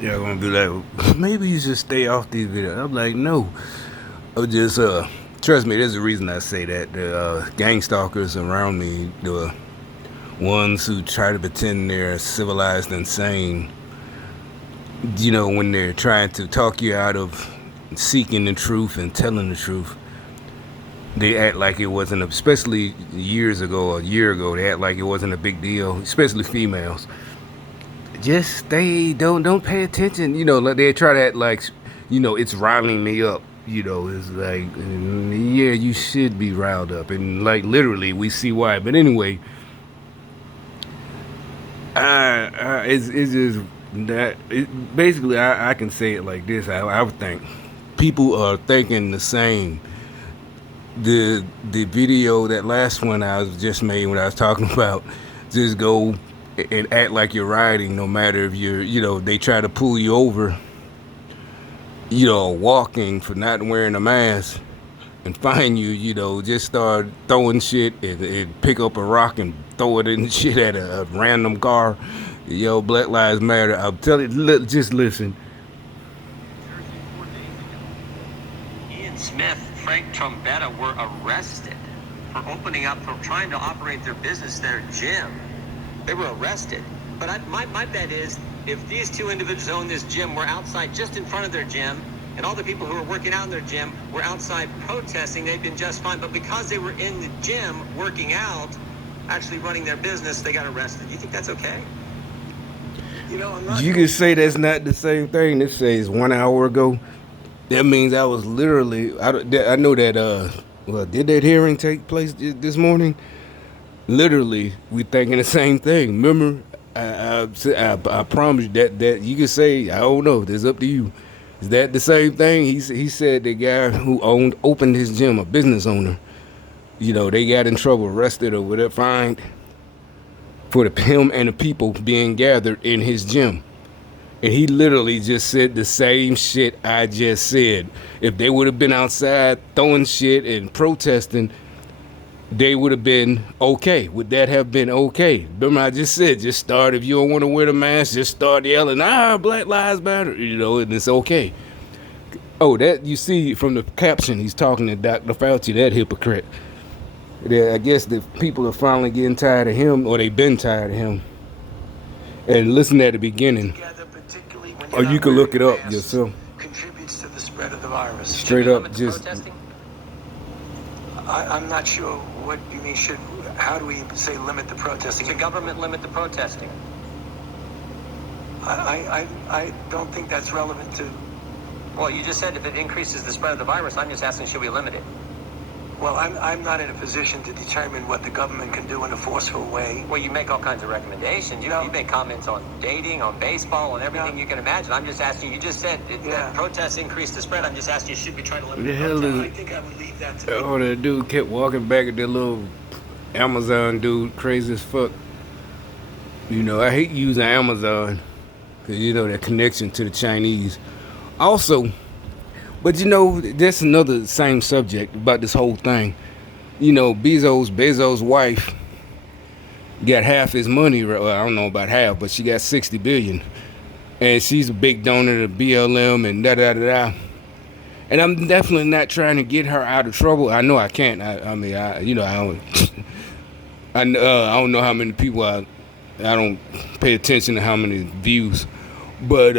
Y'all gonna be like, maybe you should stay off these videos. I'm like, no. I just trust me, there's a reason I say that. The gang stalkers around me, the ones who try to pretend they're civilized and sane, when they're trying to talk you out of seeking the truth and telling the truth, they act like it wasn't, especially years ago, a year ago, they act like it wasn't a big deal, especially females. Just stay, don't pay attention. Like they try to act like, it's riling me up. It's like, yeah, you should be riled up, and like literally, we see why. But anyway, it's just that basically I can say it like this. I would think people are thinking the same. The video, that last one I was just made, when I was talking about just go and act like you're riding, no matter if you're, they try to pull you over, walking for not wearing a mask, and find you, just start throwing shit, and pick up a rock and throw it in shit at a random car. Black Lives Matter. I'll tell you, just listen. Ian Smith, Frank Trombetta were arrested for opening up, for trying to operate their business, their gym. They were arrested. But my bet is, if these two individuals own this gym were outside just in front of their gym, and all the people who were working out in their gym were outside protesting, they'd been just fine. But because they were in the gym working out, actually running their business, they got arrested. You think that's okay? You can say that's not the same thing. This says 1 hour ago. That means I was literally. I know that. Well, did that hearing take place this morning? Literally, we thinking the same thing. Remember, I promise you that you can say, I don't know. That's up to you. Is that the same thing? He said the guy who opened his gym, a business owner, they got in trouble, arrested or whatever, fined for him and the people being gathered in his gym. And he literally just said the same shit I just said. If they would have been outside throwing shit and protesting, they would have been okay. Would that have been okay? Remember, I just said, just start, if you don't want to wear the mask, just start yelling, Black Lives Matter, and it's okay. Oh, that you see from the caption, he's talking to Dr. Fauci, that hypocrite. I guess the people are finally getting tired of him, or they've been tired of him. And listen at the beginning. Or you can look it up yourself. Contributes to the spread of the virus. Straight up, just. I'm not sure what you mean. How do we say limit the protesting? Should government limit the protesting? I don't think that's relevant to. Well, you just said if it increases the spread of the virus. I'm just asking, should we limit it? Well, I'm not in a position to determine what the government can do in a forceful way. Well, you make all kinds of recommendations. You make comments on dating, on baseball, on everything you can imagine. I'm just asking, you just said that protests increase the spread. I'm just asking you, should we try to limit the hell is, I think I would leave that to oh, that dude kept walking back at that little Amazon dude, crazy as fuck. I hate using Amazon because, that connection to the Chinese. Also, but that's another same subject about this whole thing. Bezos' wife got half his money. Well, I don't know about half, but she got 60 billion, and she's a big donor to BLM and da da da da. And I'm definitely not trying to get her out of trouble. I know I can't. I don't. I don't know how many people I don't pay attention to how many views, but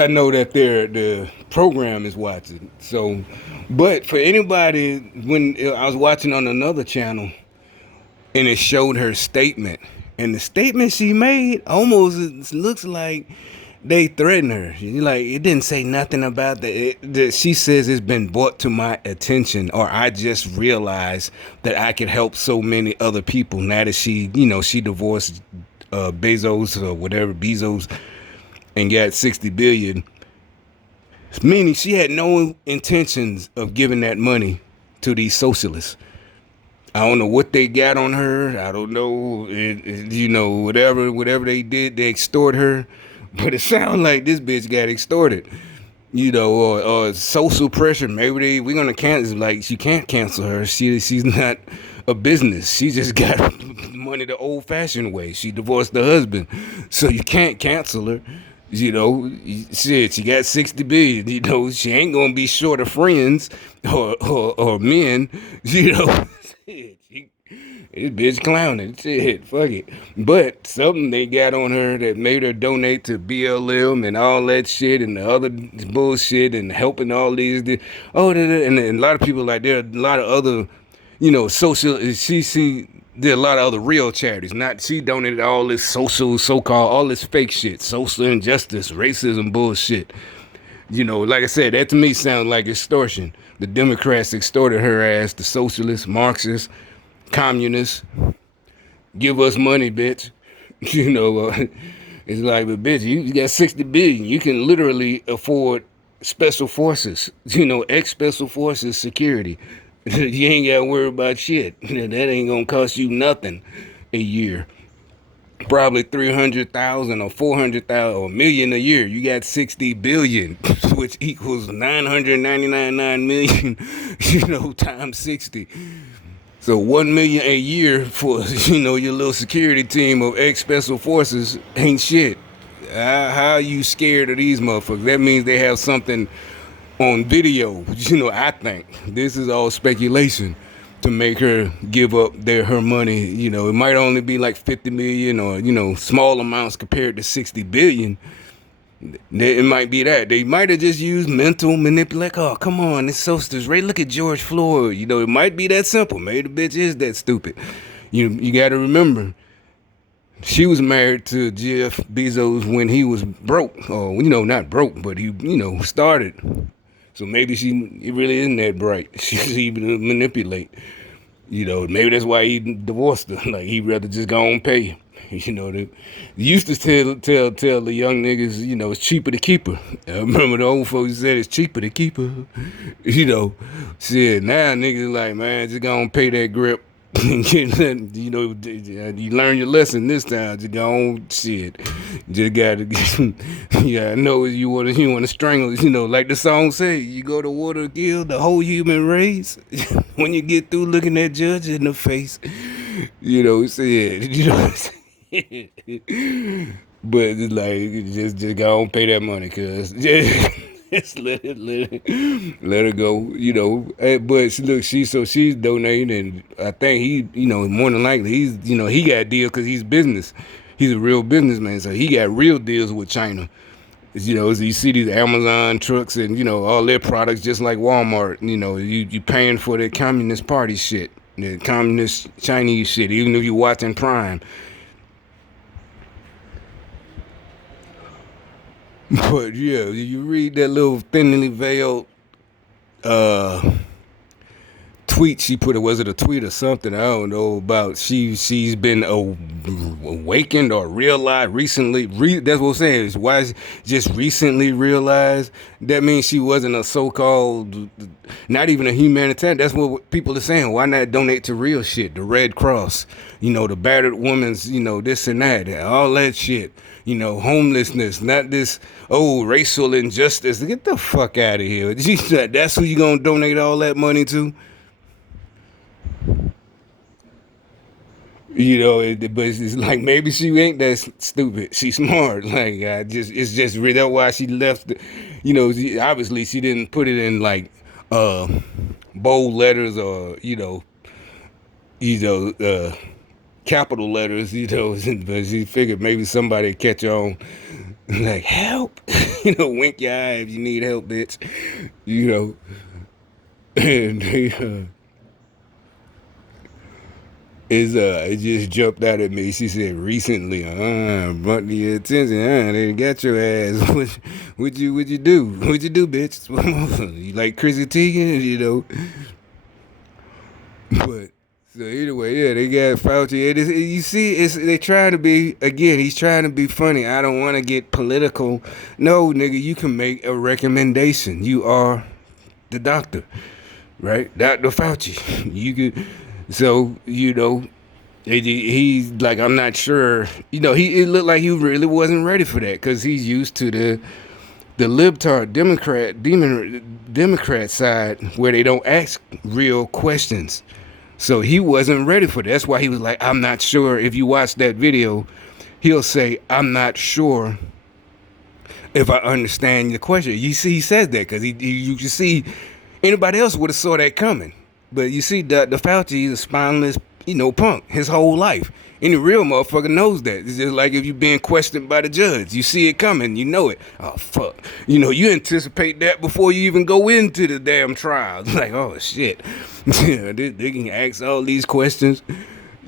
I know that the program is watching. So, but for anybody, when I was watching on another channel, and it showed her statement, and the statement she made almost looks like they threatened her. Like, it didn't say nothing about that. She says it's been brought to my attention, or I just realized that I could help so many other people now that she divorced Bezos or whatever, Bezos, and got 60 billion, meaning she had no intentions of giving that money to these socialists. I don't know what they got on her. I don't know, whatever they did, they extort her. But it sounds like this bitch got extorted, or social pressure. Maybe we're gonna cancel. Like, she can't cancel her. She's not a business. She just got money the old-fashioned way. She divorced the husband, so you can't cancel her. You know, shit. She got 60 billion. You know, she ain't gonna be short of friends or men. You know, shit. This bitch clowning. Shit, fuck it. But something they got on her that made her donate to BLM and all that shit and the other bullshit and helping all these. And a lot of people like there are a lot of other, social. She did a lot of other real charities. Not she donated all this social, so-called, all this fake shit, social injustice, racism bullshit. Like I said, that to me sounds like extortion. The Democrats extorted her ass, the socialists, Marxists, communists. Give us money, bitch. It's like, but bitch, you got 60 billion. You can literally afford special forces, ex special forces security. You ain't got to worry about shit. That ain't gonna cost you nothing a year. Probably 300,000 or 400,000 or a million a year. You got 60 billion, which equals 999 million, times 60. So 1 million a year for your little security team of ex special forces ain't shit. How are you scared of these motherfuckers? That means they have something on video. I think this is all speculation to make her give up her money. It might only be like 50 million or small amounts compared to 60 billion. It might be that they might have just used mental manipulation. Oh, come on, it's so straight. Look at George Floyd. It might be that simple. Maybe the bitch is that stupid. You got to remember, she was married to Jeff Bezos when he was broke, or not broke, but he started. So maybe it really isn't that bright. She's able to manipulate. Maybe that's why he divorced her. Like he'd rather just go on pay. They used to tell the young niggas, it's cheaper to keep her. I remember the old folks said it's cheaper to keep her. Shit. Now niggas like, man, just go on pay that grip. You learn your lesson this time. Just go on, shit. Just gotta, yeah, I know you wanna strangle. Like the song say, you go to war to kill the whole human race. When you get through looking that judge in the face, shit. But it's like just go on pay that money, cause just let her go. But she's donating, and I think he, more than likely he got a deal because he's business. He's a real businessman, so he got real deals with China. So you see these Amazon trucks and all their products just like Walmart. You paying for the Communist Party shit, the Communist Chinese shit, even if you're watching Prime. But yeah, you read that little thinly veiled tweet she put. Was it a tweet or something? I don't know about. She's been awakened or realized recently. That's what I'm saying. Is why just recently realized. That means she wasn't a so-called, not even a humanitarian. That's what people are saying. Why not donate to real shit? The Red Cross, the battered woman's, this and that, all that shit. Homelessness, not this racial injustice. Get the fuck out of here. That's who you gonna donate all that money to? But it's like maybe she ain't that stupid. She's smart. Like it's just that's why she left. Obviously she didn't put it in like bold letters or capital letters. But she figured maybe somebody catch on. Like help. Wink your eye if you need help, bitch. And they. It just jumped out at me. She said recently, brought the attention, they got your ass. What you do? What you do, bitch? You like Chrissy Teigen, But so anyway, yeah, they got Fauci. You see, they trying to be again. He's trying to be funny. I don't want to get political. No, nigga, you can make a recommendation. You are the doctor, right? Dr. Fauci. You could. So, he's like, I'm not sure. It looked like he really wasn't ready for that because he's used to the libtard Democrat side where they don't ask real questions. So he wasn't ready for that. That's why he was like, I'm not sure. If you watch that video, he'll say, I'm not sure if I understand the question. You see, he says that because you can see anybody else would have saw that coming. But you see, the Fauci, he's a spineless, punk his whole life. Any real motherfucker knows that. It's just like if you're being questioned by the judge. You see it coming. You know it. Oh, fuck. You anticipate that before you even go into the damn trial. It's like, oh, shit. They can ask all these questions.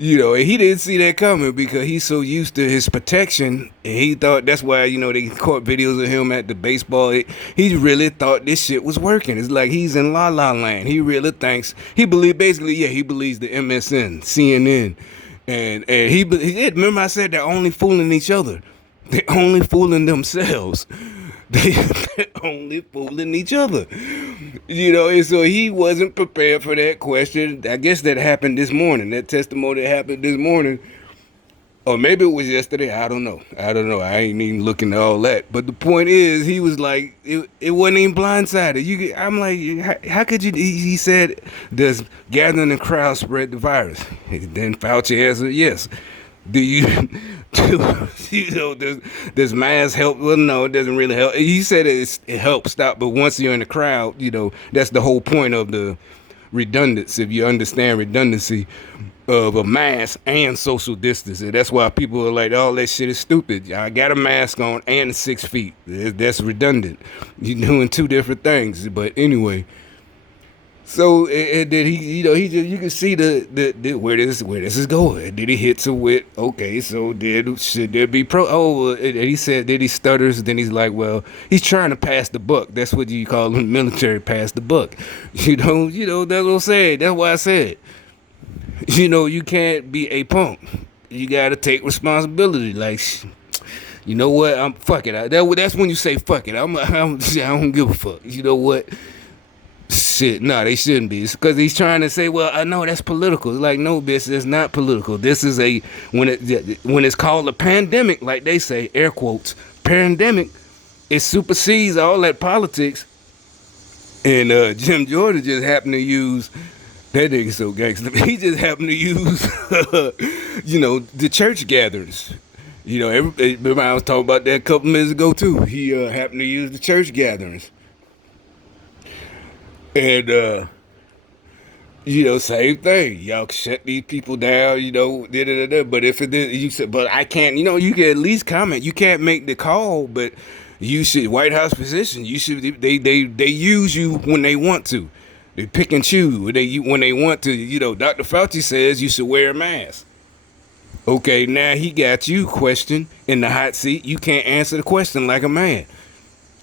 And he didn't see that coming because he's so used to his protection. And he thought that's why, they caught videos of him at the baseball. He really thought this shit was working. It's like he's in La La Land. He really thinks, he believes the MSN, CNN. And remember I said they're only fooling each other. They're only fooling themselves. They're only fooling each other. And so he wasn't prepared for that question. I guess that happened this morning. That testimony happened this morning. Or maybe it was yesterday. I don't know. I ain't even looking at all that. But the point is, he was like, it wasn't even blindsided. I'm like, how could you? He said, does gathering a crowd spread the virus? Then Fauci answered, yes. Do you, does mask help? Well, no, it doesn't really help. He said it helps stop, but once you're in the crowd, that's the whole point of the redundancy. If you understand redundancy of a mask and social distancing, that's why people are like, "Oh, that shit is stupid." I got a mask on and 6 feet. That's redundant. You're doing two different things. But anyway. So and then he you can see the where this is going. Did he hit a wit? Okay, so should there be and he said that he stutters. Then he's like, well, he's trying to pass the buck. That's what you call in the military, pass the buck. That's what I'm saying. That's why I said, you can't be a punk. You got to take responsibility. Like, you know what? I'm fuck it. That's when you say fuck it. I don't give a fuck. You know what? Shit, no, they shouldn't be. It's because he's trying to say, well, I know that's political. It's like, no, bitch, it's not political. This is when it's called a pandemic, like they say, air quotes, pandemic, it supersedes all that politics. And Jim Jordan just happened to use, that nigga so gangster, he just happened to use, the church gatherings. Remember I was talking about that a couple minutes ago, too. He happened to use the church gatherings. And, same thing. Y'all shut these people down, But if it is, you said, but I can't, you can at least comment. You can't make the call, but you should, White House position, you should, they use you when they want to. They pick and choose when they want to. Dr. Fauci says you should wear a mask. Okay, now he got you questioned in the hot seat. You can't answer the question like a man.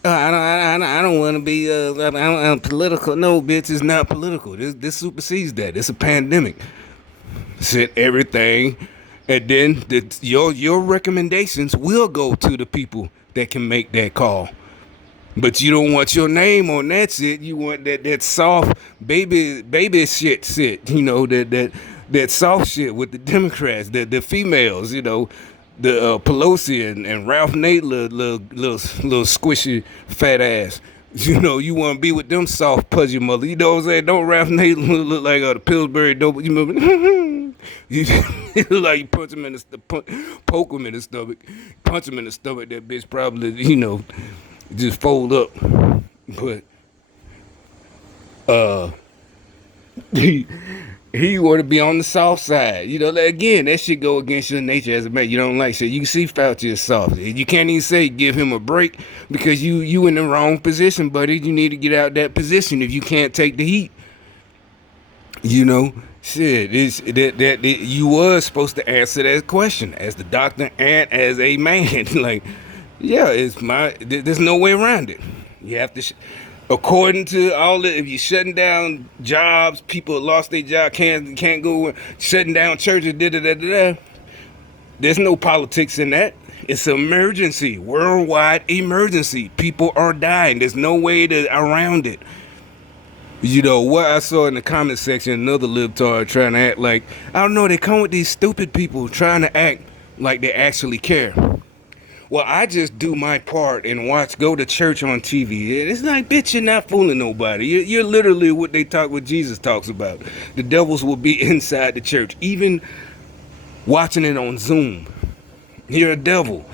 I don't want to be I'm political. No, bitch, it's not political. This supersedes that. It's a pandemic. Said everything, and then your recommendations will go to the people that can make that call. But you don't want your name on that shit. You want that soft baby shit. That soft shit with the Democrats, the females. The Pelosi and Ralph Nader, little squishy fat ass. You want to be with them soft pudgy mother. You know what I'm saying? Don't Ralph Nader look like the Pillsbury dope? You remember? You look like you punch him in the poke him in the stomach, punch him in the stomach. That bitch probably just fold up. But he want to be on the soft side. Again, that shit go against your nature as a man. You don't like shit. You can see Fauci is soft. You can't even say give him a break because you in the wrong position, buddy. You need to get out that position if you can't take the heat. Shit. It's that you was supposed to answer that question as the doctor and as a man. Like, yeah, there's no way around it. You have to. According to all the, if you're shutting down jobs, people lost their job, can't go, shutting down churches, there's no politics in that. It's an emergency, worldwide emergency. People are dying. There's no way around it. What I saw in the comment section, another libtard trying to act like, I don't know, they come with these stupid people trying to act like they actually care. well, I just do my part and go to church on TV. It's like, bitch, you're not fooling nobody. You're literally what Jesus talks about. The devils will be inside the church, even watching it on Zoom. You're a devil.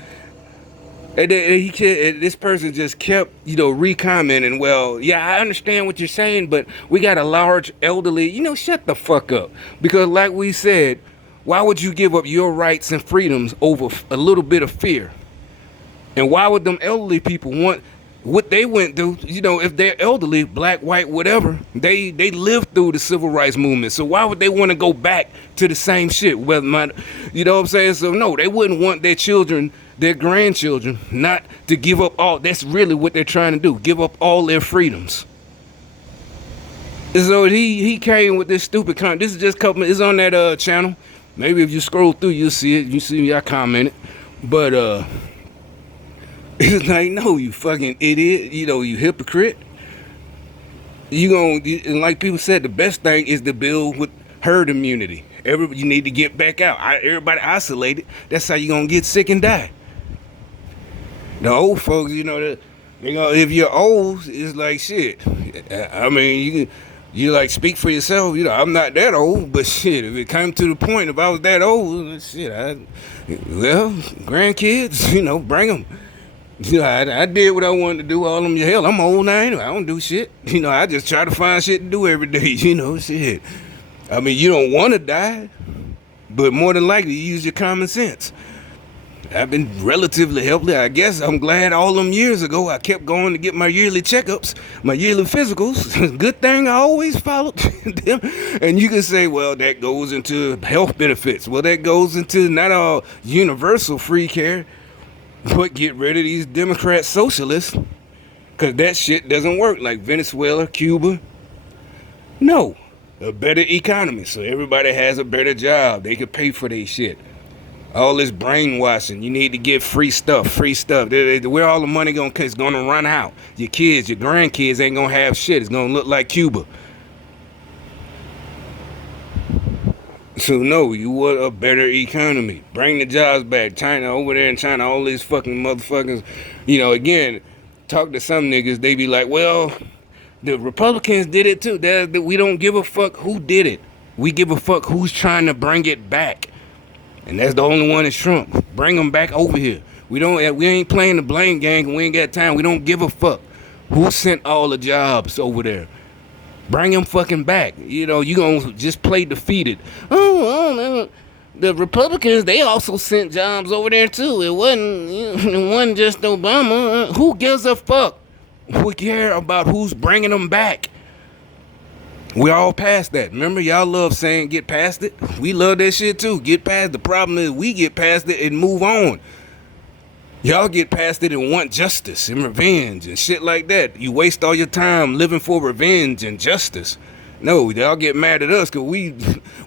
And this person just kept, re-commenting, well, yeah, I understand what you're saying, but we got a large elderly, shut the fuck up. Because like we said, why would you give up your rights and freedoms over a little bit of fear? And why would them elderly people want what they went through? If they're elderly, black, white, whatever, they lived through the civil rights movement. So why would they want to go back to the same shit? You know what I'm saying? So no, they wouldn't want their children, their grandchildren, not to give up all. That's really what they're trying to do. Give up all their freedoms. So he came with this stupid comment. This is just it's on that channel. Maybe if you scroll through, you'll see it. You see me, I commented. But it's like, no, you fucking idiot. You hypocrite. And like people said, the best thing is to build with herd immunity. You need to get back out. Everybody isolated. That's how you gonna get sick and die. The old folks, if you're old, it's like shit. I mean, you like speak for yourself. I'm not that old, but shit, if it came to the point, if I was that old, shit, grandkids, bring them. I did what I wanted to do. All of them, hell, I'm old now anyway. I don't do shit. I just try to find shit to do every day. Shit. I mean, you don't want to die, but more than likely, you use your common sense. I've been relatively healthy. I guess I'm glad all them years ago I kept going to get my yearly checkups, my yearly physicals. Good thing I always followed them. And you can say, well, that goes into health benefits. Well, that goes into not all universal free care, but get rid of these Democrat socialists, because that shit doesn't work. Like Venezuela, Cuba. No. A better economy, so everybody has a better job. They can pay for their shit. All this brainwashing. You need to get free stuff. Where all the money it's gonna run out. Your kids, your grandkids ain't gonna have shit. It's gonna look like Cuba. So no, you want a better economy. Bring the jobs back. China, over there in China, all these fucking motherfuckers. Again, talk to some niggas, they be like, well, the Republicans did it too. We don't give a fuck who did it. We give a fuck who's trying to bring it back. And that's the only one is Trump. Bring them back over here. We ain't playing the blame game. We ain't got time. We don't give a fuck who sent all the jobs over there. Bring them fucking back. You gonna just play defeated. Oh, the Republicans, they also sent jobs over there too. It wasn't just Obama. Who gives a fuck? We care about who's bringing them back. We're all past that. Remember, y'all love saying get past it? We love that shit too. Get past. The problem is we get past it and move on. Y'all get past it and want justice and revenge and shit like that. You waste all your time living for revenge and justice. No, y'all get mad at us because we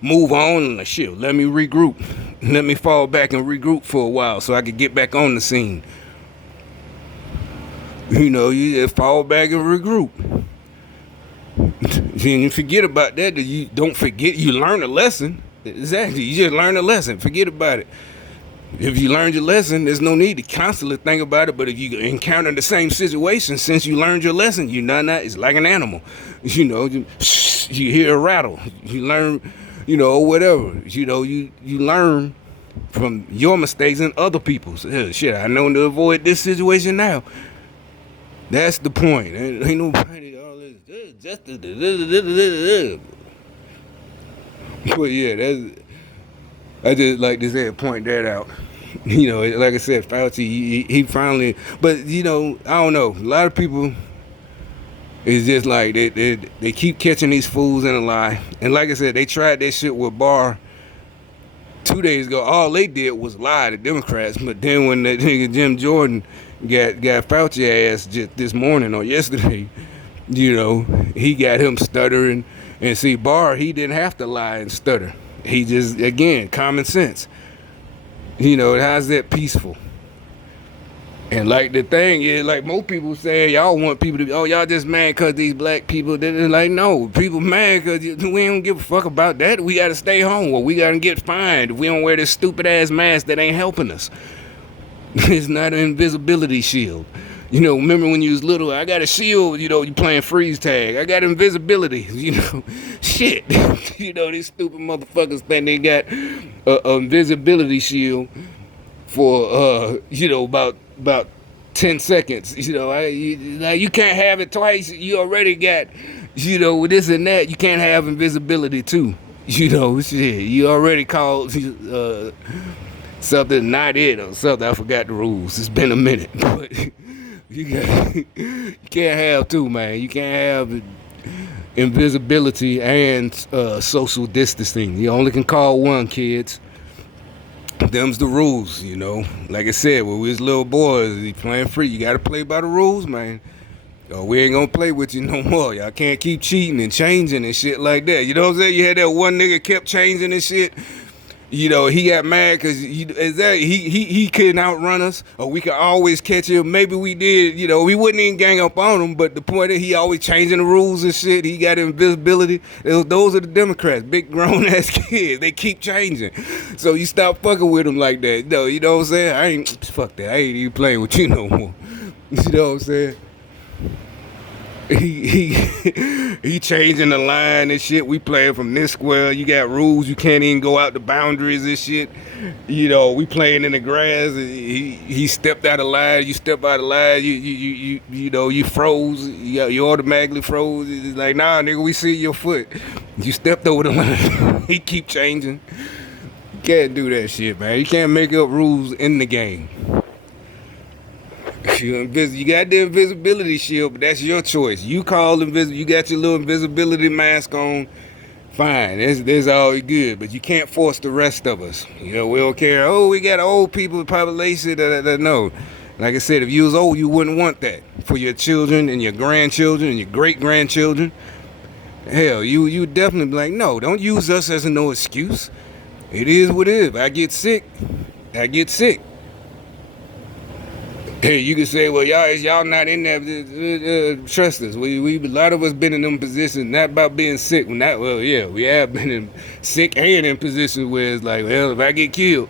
move on and like, shit, let me regroup. Let me fall back and regroup for a while so I can get back on the scene. You just fall back and regroup. You forget about that. You don't forget. You learn a lesson. Exactly. You just learn a lesson. Forget about it. If you learned your lesson, there's no need to constantly think about it. But if you encounter the same situation, since you learned your lesson, it's like an animal. You hear a rattle. You learn, whatever. You learn from your mistakes and other people's. Shit, I know to avoid this situation now. That's the point. Ain't nobody all this justice. But yeah, I just like to say, point that out. Like I said, Fauci, he finally. But I don't know. A lot of people is just like they keep catching these fools in a lie. And like I said, they tried that shit with Barr 2 days ago. All they did was lie to Democrats. But then when that nigga Jim Jordan got Fauci ass just this morning or yesterday, he got him stuttering. And see, Barr, he didn't have to lie and stutter. He just, again, common sense. How's that peaceful? And like the thing is, like most people say, y'all want people to be, y'all just mad because these black people, they're like, no, people mad because we don't give a fuck about that. We got to stay home or we got to get fined if we don't wear this stupid ass mask that ain't helping us. It's not an invisibility shield. You know, remember when you was little, I got a shield, you know, you playing freeze tag. I got invisibility, you know. Shit. You know, these stupid motherfuckers think they got a invisibility shield for you know, about 10 seconds. You know, you can't have it twice. You already got, you know, with this and that, you can't have invisibility too. You know, shit. You already called something not it or something. I forgot the rules. It's been a minute. But you can't have two, man. You can't have invisibility and social distancing. You only can call one, kids. Them's the rules, you know. Like I said, when we was little boys, we playing free. You gotta play by the rules, man. We ain't gonna play with you no more. Y'all can't keep cheating and changing and shit like that. You know what I'm saying? You had that one nigga kept changing and shit. You know, he got mad because he couldn't outrun us, or we could always catch him. Maybe we did, you know, we wouldn't even gang up on him, but the point is he always changing the rules and shit. He got invisibility. Those are the Democrats, big grown-ass kids. They keep changing. So you stop fucking with them like that. You know what I'm saying? Fuck that. I ain't even playing with you no more. You know what I'm saying? He changing the line and shit. We playing from this square. You got rules. You can't even go out the boundaries and shit. You know, we playing in the grass. He stepped out of line. You step out of line. You know, you froze. You automatically froze. It's like, nah, nigga, we see your foot. You stepped over the line. He keep changing. You can't do that shit, man. You can't make up rules in the game. You got the invisibility shield, but that's your choice. You call invisible. You got your little invisibility mask on. Fine, that's all good. But you can't force the rest of us. You know, we don't care. Oh, we got old people population. No, like I said, if you was old, you wouldn't want that for your children and your grandchildren and your great grandchildren. Hell, you definitely be like, no, don't use us as a no excuse. It is what it is. If I get sick, I get sick. Hey, you can say, well, y'all not in there. Trust us. We a lot of us been in them positions, not about being sick. Well, yeah, we have been sick and in positions where it's like, well, if I get killed,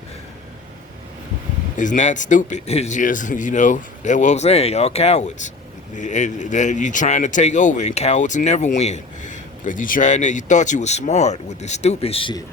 it's not stupid. It's just, you know, that's what I'm saying. Y'all cowards. You trying to take over, and cowards never win. Because you thought you was smart with the stupid shit.